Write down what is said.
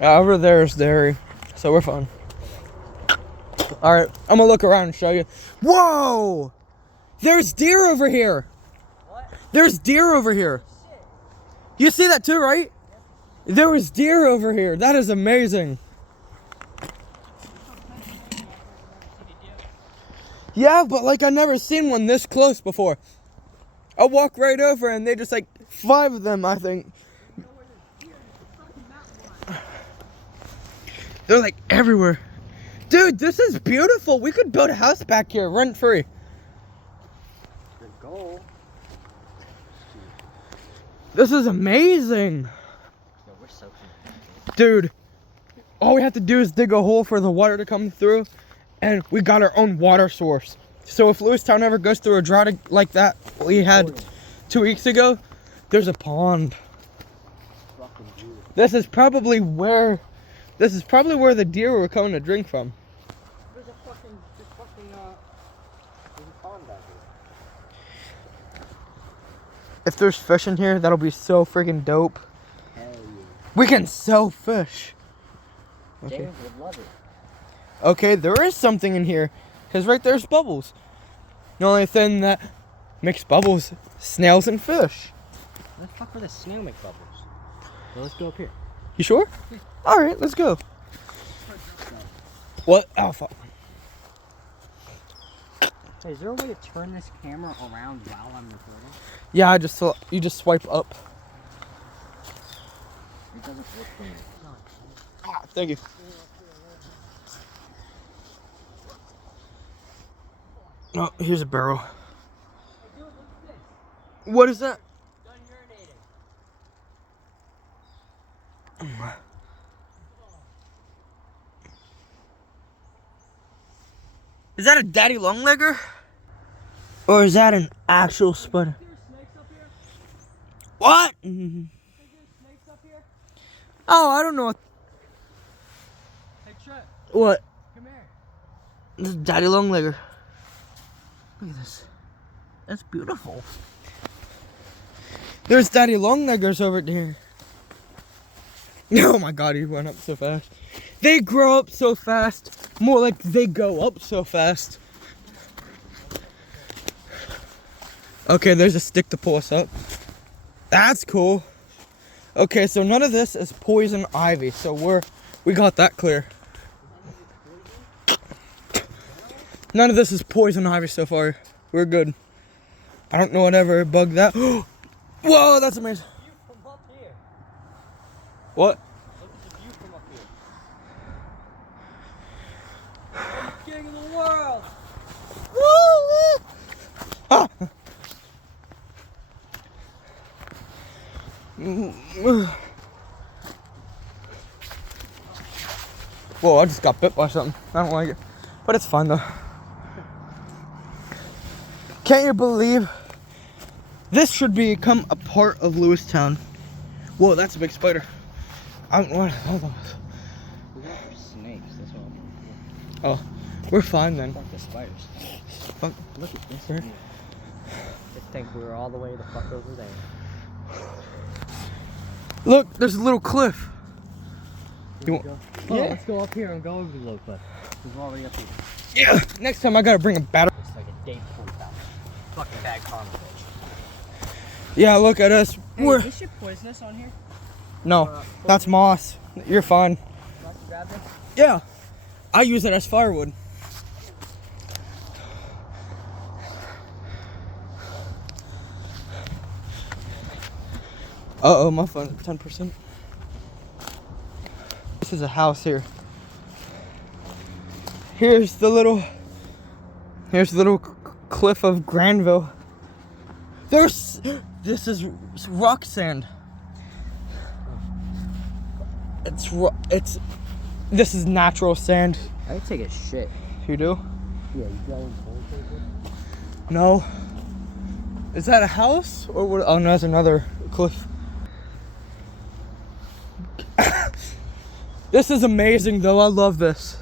Yeah, over there is dairy, so we're fine. All right, I'm gonna look around and show you. Whoa! There's deer over here. What? There's deer over here. Shit. You see that too, right? Yep. There was deer over here. That is amazing. Yeah, but like I never seen one this close before. I walk right over and they just like 5 of them, I think. They're like everywhere. Dude, this is beautiful. We could build a house back here rent free. Good goal. This is amazing. Yo, we're soaking. Dude, all we have to do is dig a hole for the water to come through, and we got our own water source. So if Lewistown ever goes through a drought like that we had 2 weeks ago, there's a pond. This is probably where the deer were coming to drink from. There's a fucking pond back here. If there's fish in here, that'll be so freaking dope. Hell yeah. We can sell fish. Okay. James would love it. Okay, there is something in here. Because right there's bubbles. The only thing that makes bubbles, snails and fish. Where the fuck were the snail make bubbles? Well, let's go up here. You sure? Yeah. Alright, let's go. What? Oh, fuck. Hey, is there a way to turn this camera around while I'm recording? Yeah, you just swipe up. It doesn't work for me. Ah, thank you. Oh, here's a barrel. Hey, dude, look at this. What is that? Done urinating. Is that a daddy longlegger? Or is that an actual spider? Is there snakes up here? What? Is there snakes up here? Oh, I don't know. Hey, Chet, What? come here. This is daddy longlegger. Look at this. That's beautiful. There's daddy longleggers over there. Oh my god, he went up so fast. They grow up so fast. More like they go up so fast. Okay, there's a stick to pull us up. That's cool. Okay, so none of this is poison ivy, so we got that clear. None of this is poison ivy so far. We're good. I don't know whatever bug that. Whoa, that's amazing. View from up here. What? Look at the view from up here. I'm the king of the world. Woo! Ah. Whoa, I just got bit by something. I don't like it. But it's fine though. Can't you believe this should become a part of Lewistown? Whoa, that's a big spider. I don't know what. Hold on. We're going for snakes. That's what I'm Oh, we're fine then. Fuck the spiders. Fuck. Look at this. Where? View. Just think we were all the way the fuck over there. Look, there's a little cliff. Here You we go. Yeah. Oh, let's go up here and go over the little cliff. We're already up here. Yeah. Next time I gotta bring a battery. It's like a day before we found it. Fucking bad karma, bitch. Yeah, look at us. Hey, We're is this shit poisonous on here? no, that's moss. You're fine. Not to grab this? Yeah, I use it as firewood. Uh-oh, my phone's at 10%. This is a house here. Here's the little cliff of Granville. This is rock sand. This is natural sand. I can take a shit. You do? Yeah, you got one cold paper? No. Is that a house or what? Oh no, that's another cliff. This is amazing though. I love this.